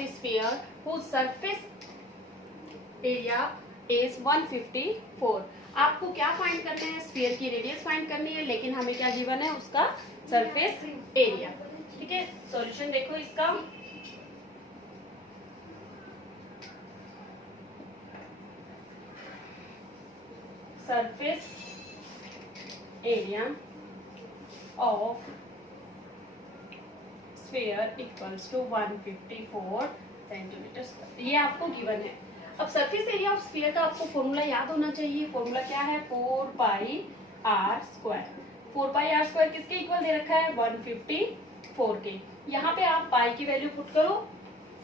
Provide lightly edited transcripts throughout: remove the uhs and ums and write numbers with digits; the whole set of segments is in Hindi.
The sphere whose surface area is 154। आपको क्या फाइंड करना है, स्फीयर की रेडियस फाइंड करनी है, लेकिन हमें क्या गिवन है, उसका सरफेस एरिया। ठीक है, सॉल्यूशन देखो इसका। Surface area of sphere equals to 154 centimetre, ये आपको गिवन है। अब सरफेस एरिया ऑफ स्फीयर का आपको फॉर्मूला याद होना चाहिए। फॉर्मूला क्या है, 4 pi r square. 4 pi r square किसके इक्वल दे रखा है, 154 के। यहाँ पे आप पाई की वैल्यू पुट करो,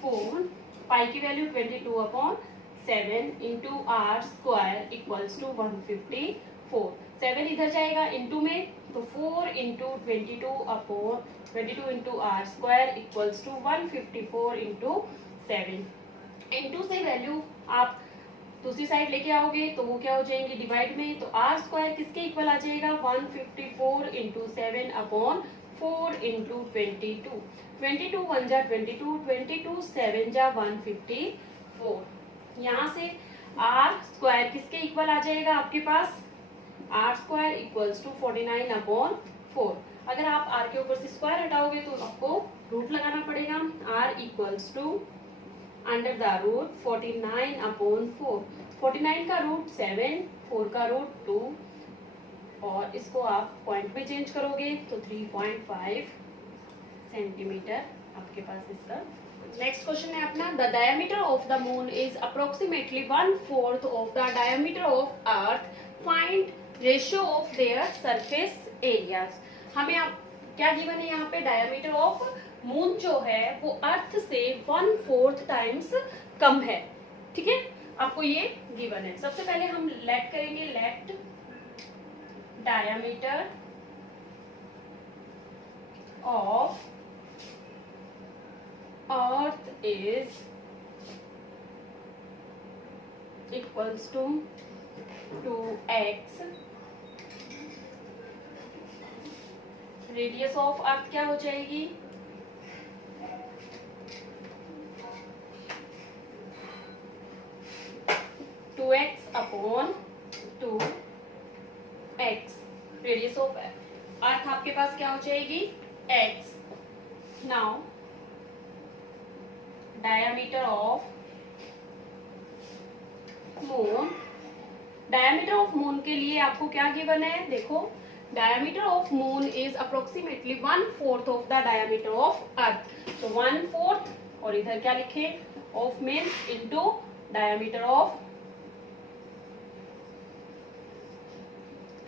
4 पाई की value 22/7 into r square equals to 154। 7 इधर जाएगा इंटू में, तो 4 into 22 into r square equals to 154 into 7। Into से वैल्यू आप दूसरी साइड लेके आओगे तो वो क्या हो जाएंगे, डिवाइड में, तो आर स्क्वायर किसके इक्वल आ जाएगा, 154 इंटू 7/4 इंटू 22। 22 1 जा 22, 22 7 जा 154। यहाँ से आर स्क्वायर किसके इक्वल आ जाएगा आपके पास, आर स्क्वायर इक्वल्स टू 49/4। अगर आप आर के ऊपर से स्क्वायर हटाओगे तो आपको रूट लगाना पड़ेगा। R equals to under the root 49/4। 49 का रूट 7, 4 का रूट 2, और इसको आप पॉइंट में चेंज करोगे तो 3.5 सेंटीमीटर आपके पास इसका। नेक्स्ट क्वेश्चन है अपना, the diameter of the moon is approximately 1/4 of the diameter of earth, find ratio of their surface areas. हमें आप क्या गिवन है यहाँ पे, डायमीटर ऑफ मून जो है वो अर्थ से 1/4 टाइम्स कम है। ठीक है, आपको ये गिवन है। सबसे पहले हम लेट करेंगे, let diameter of earth is equals to 2x। Radius of earth क्या हो जाएगी, 2x/2x। रेडियस ऑफ अर्थ आपके पास क्या हो जाएगी, x। Now diameter of moon, diameter of moon के लिए आपको क्या गिवन है, देखो, diameter of moon is approximately 1/4 of the diameter of अर्थ। तो 1/4, और इधर क्या लिखे, of means into diameter of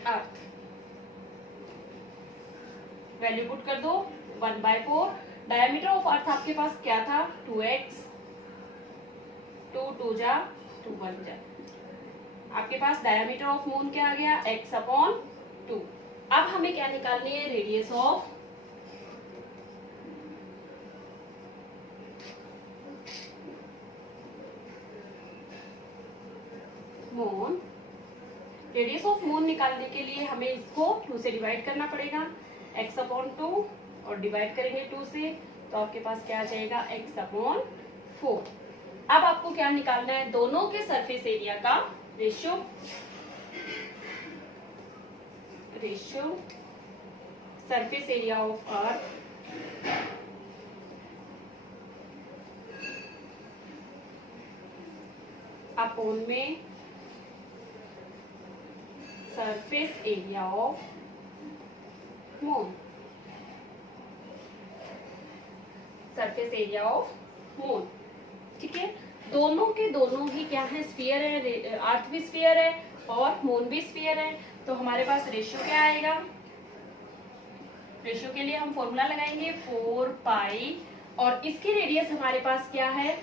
earth. Value put कर दो, 1/4। डायमीटर ऑफ अर्थ आपके पास क्या था, 2x। 2 2 जा 2 1 जा, आपके पास डायमीटर ऑफ मून क्या आ गया, x/2। अब हमें क्या निकालनी है, radius of moon. Radius of moon निकालने के लिए हमें इसको 2 से डिवाइड करना पड़ेगा, x/2, और डिवाइड करेंगे 2 से तो आपके पास क्या आ जाएगा, x/4। अब आपको क्या निकालना है, दोनों के सरफेस एरिया का ratio. Surface area of earth upon में surface area of moon. Surface area of moon, ठीक है। दोनों के दोनों ही क्या है, स्फीयर है, अर्थ भी स्फीयर है और मून भी स्फीयर है। तो हमारे पास रेशियो क्या आएगा, रेशियो के लिए हम फॉर्मूला लगाएंगे 4 पाई, और इसकी रेडियस हमारे पास क्या है,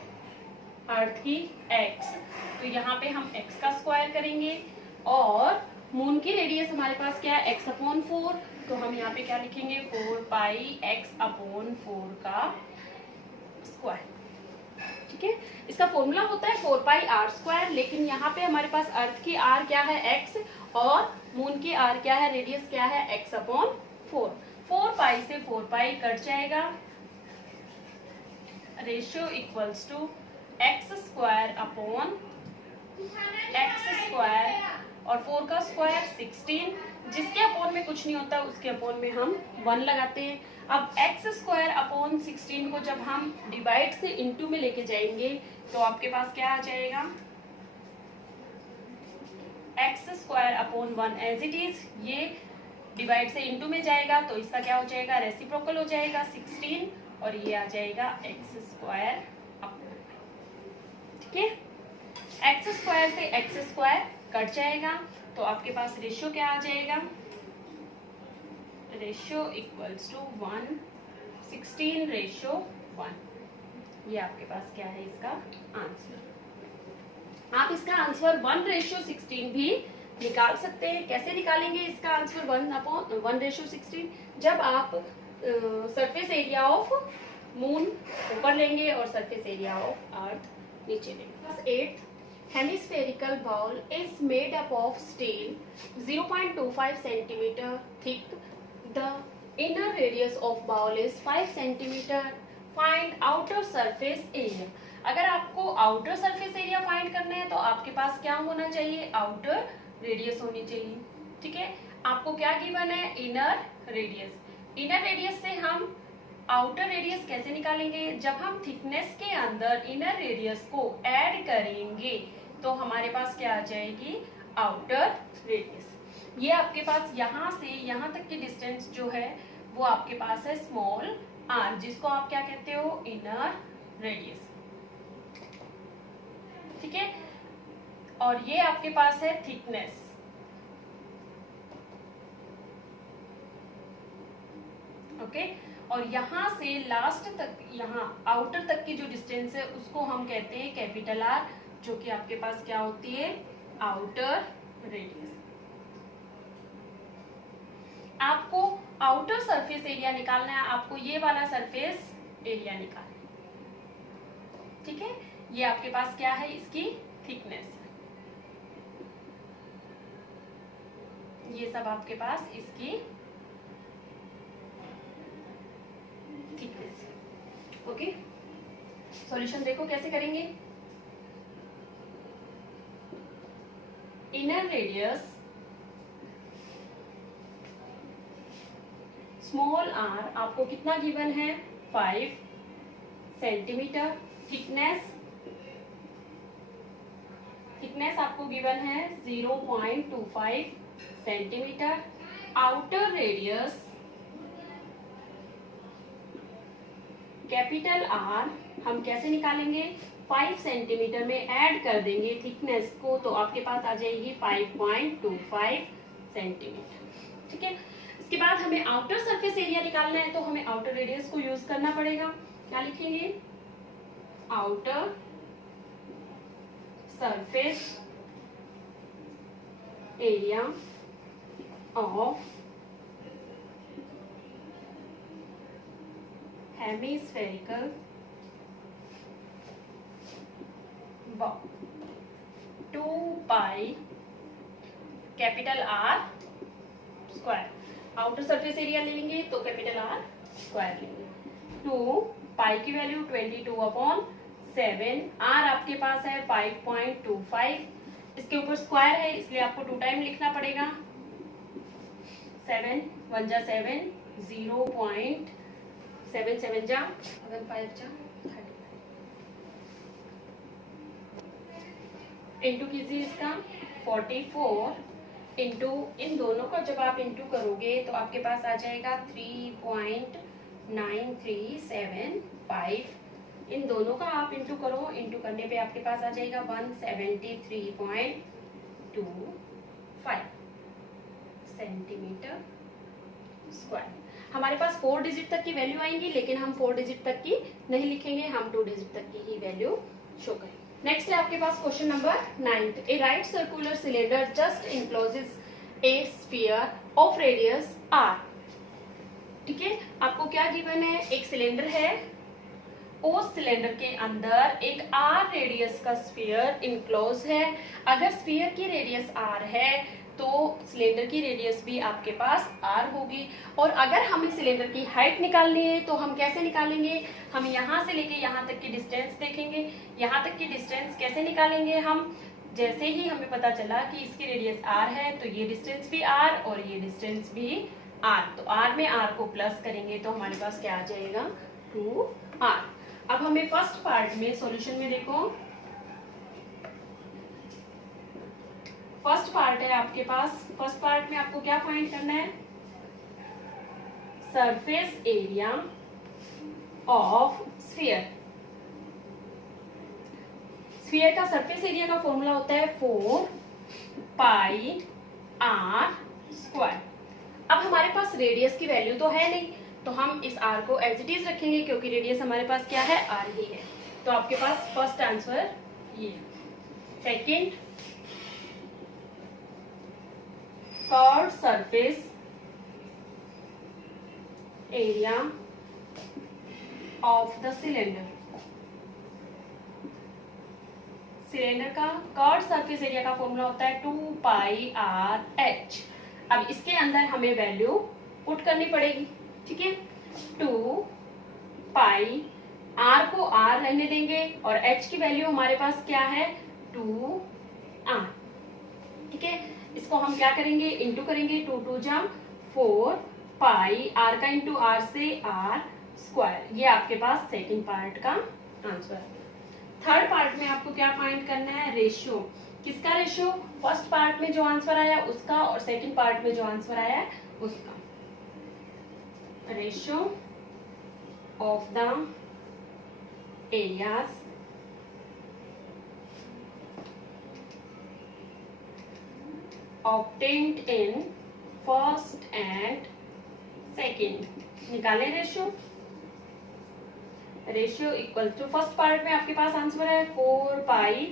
अर्थ की x। तो यहाँ पे हम x का स्क्वायर करेंगे, और मून की रेडियस हमारे पास क्या है, x/4। तो हम यहाँ पे क्या लिखेंगे, 4 पाई x/4 का स्क्वायर। ठीक है, इसका फॉर्मूला होता है 4 पाई r स्क्वायर, लेकिन यहाँ पे हमारे पास अर्थ की r क्या है, x, और मून की r क्या है, रेडियस क्या है, x/4। 4 पाई से 4 पाई कट जाएगा, ratio equals to x square upon x square और 4 का स्क्वायर 16, जिसके अपोन में कुछ नहीं होता उसके अपोन में हम 1 लगाते हैं। अब एक्स स्क्वायर अपॉन 16 को जब हम डिवाइड से इनटू में लेके जाएंगे तो आपके पास क्या आ जाएगा, x square upon 1 as it is, ये डिवाइड से इनटू में जाएगा तो इसका क्या हो जाएगा, रेसिप्रोकल हो जाएगा 16, और ये आ जाएगा एक्स स्क्वायर अपॉन, ठीक है। एक्स स्क्वायर से एक्स स्क्वायर कट जाएगा तो आपके पास रेशियो क्या आ जाएगा, रेशियो इक्वल्स टू 1, 16 रेशियो 1। ये आपके पास क्या है इसका आंसर। आप इसका आंसर 1 रेशियो 16 भी निकाल सकते हैं। कैसे निकालेंगे इसका आंसर 1 रेशियो 16, जब आप सरफेस एरिया ऑफ मून ऊपर लेंगे और सरफेस एरिया ऑफ अर्थ नीचे लेंगे। 8 hemispherical bowl is made up of steel 0.25 centimeter thick. The inner radius of bowl is 5 centimeter. Find outer surface area. अगर आपको आउटर सरफेस एरिया फाइंड करना है तो आपके पास क्या होना चाहिए, आउटर रेडियस होनी चाहिए, ठीक है। आपको क्या गिवन है, इनर रेडियस। इनर रेडियस से हम आउटर रेडियस कैसे निकालेंगे, जब हम थिकनेस के अंदर इनर रेडियस को ऐड करेंगे तो हमारे पास क्या आ जाएगी, आउटर रेडियस। ये आपके पास यहाँ से यहाँ तक की डिस्टेंस जो है वो आपके पास है स्मॉल आर, जिसको आप क्या कहते हो, इनर रेडियस, ठीक है। और ये आपके पास है थिकनेस, ओके। और यहाँ से लास्ट तक, यहाँ आउटर तक की जो डिस्टेंस है उसको हम कहते हैं कैपिटल आर, जो कि आपके पास क्या होती है, आउटर रेडियस। आपको आउटर सरफेस एरिया निकालना है, आपको ये वाला सरफेस एरिया निकालना है, ठीक है। ये आपके पास क्या है, इसकी थिकनेस, ये सब आपके पास इसकी थिकनेस, ओके। सॉल्यूशन देखो कैसे करेंगे। इनर रेडियस स्मॉल आर आपको कितना गिवन है, 5 सेंटीमीटर। थिकनेस आपको गिवन है 0.25 centimetre. Outer radius capital R हम कैसे निकालेंगे, 5 सेंटीमीटर में ऐड कर देंगे थिकनेस को तो आपके पास आ जाएगी 5.25 सेंटीमीटर, ठीक है। इसके बाद हमें आउटर सरफेस एरिया निकालना है तो हमें आउटर रेडियस को यूज करना पड़ेगा। क्या लिखेंगे, outer surface area of hemispherical ball 2 pi capital R square. Outer surface area ले लेंगे तो कैपिटल आर स्क्वायर लेंगे। 2 पाई की वैल्यू 22/7, आर आपके पास है 5.25, इसके ऊपर स्क्वायर है इसलिए आपको 2 टाइम लिखना पड़ेगा। 7 1 जा 7, 0.7 7 जा 5 जा 35, इंटू कीजिए इसका 44 इंटू, इन दोनों का जब आप इंटू करोगे तो आपके पास आ जाएगा 3.9375। इन दोनों का आप इंटू करो, इंटू करने पे आपके पास आ जाएगा 173.25 सेंटीमीटर स्क्वायर। हमारे पास 4 डिजिट तक की वैल्यू आएंगी, लेकिन हम 4 डिजिट तक की नहीं लिखेंगे, हम 2 डिजिट तक की ही वैल्यू शो करेंगे। नेक्स्ट है आपके पास question number 9। A right circular cylinder just encloses a sphere of radius R. ठीक है, आपको क्या गिवन है, एक सिलेंडर है, उस सिलेंडर के अंदर एक आर रेडियस का स्फीयर इनक्लोज है। अगर स्फीयर की रेडियस आर है तो सिलेंडर की रेडियस भी आपके पास r होगी। और अगर हमें सिलेंडर की हाइट निकालनी है तो हम कैसे निकालेंगे, हम यहाँ से लेके यहाँ तक की डिस्टेंस देखेंगे। यहाँ तक की डिस्टेंस कैसे निकालेंगे हम, जैसे ही हमें पता चला कि इसकी रेडियस r है तो ये डिस्टेंस भी r और ये डिस्टेंस भी r, तो r में r को प्लस करेंगे तो हमारे पास क्या आ जाएगा 2r। अब हमें फर्स्ट पार्ट में सॉल्यूशन में देखो, फर्स्ट पार्ट है आपके पास। फर्स्ट पार्ट में आपको क्या फाइंड करना है, surface area of sphere. Sphere का सरफेस एरिया का फॉर्मूला होता है 4 पाई r स्क्वायर। अब हमारे पास रेडियस की वैल्यू तो है नहीं, तो हम इस r को एज इट इज रखेंगे क्योंकि रेडियस हमारे पास क्या है, r ही है। तो आपके पास फर्स्ट आंसर ये। Second, curved surface area of the cylinder. Cylinder का कर्व्ड सरफेस एरिया का फॉर्मूला होता है 2 पाई r h। अब इसके अंदर हमें वैल्यू पुट करनी पड़ेगी, ठीक है। 2 पाई r को r रहने देंगे और h की वैल्यू हमारे पास क्या है 2r, ठीक है। इसको हम क्या करेंगे, इंटू करेंगे, 2 2 जा 4 पाई r का इंटू r से r स्क्वायर। ये आपके पास सेकंड पार्ट का आंसर है। थर्ड पार्ट में आपको क्या फाइंड करना है, रेशियो। किसका रेशियो, फर्स्ट पार्ट में जो आंसर आया उसका और सेकंड पार्ट में जो आंसर आया उसका। Ratio of the areas obtained in first and second। निकालें ratio. Ratio equal to, first part में आपके पास आंसर है 4 पाई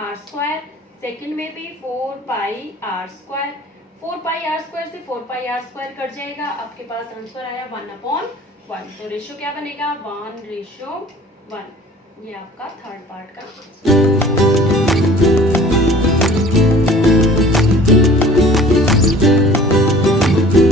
r स्क्वायर, सेकंड में भी 4 पाई r स्क्वायर। 4 पाई r स्क्वायर से 4 पाई r स्क्वायर कट जाएगा, आपके पास आंसर आया 1/1। तो रेशियो क्या बनेगा, 1:1। ये आपका थर्ड पार्ट का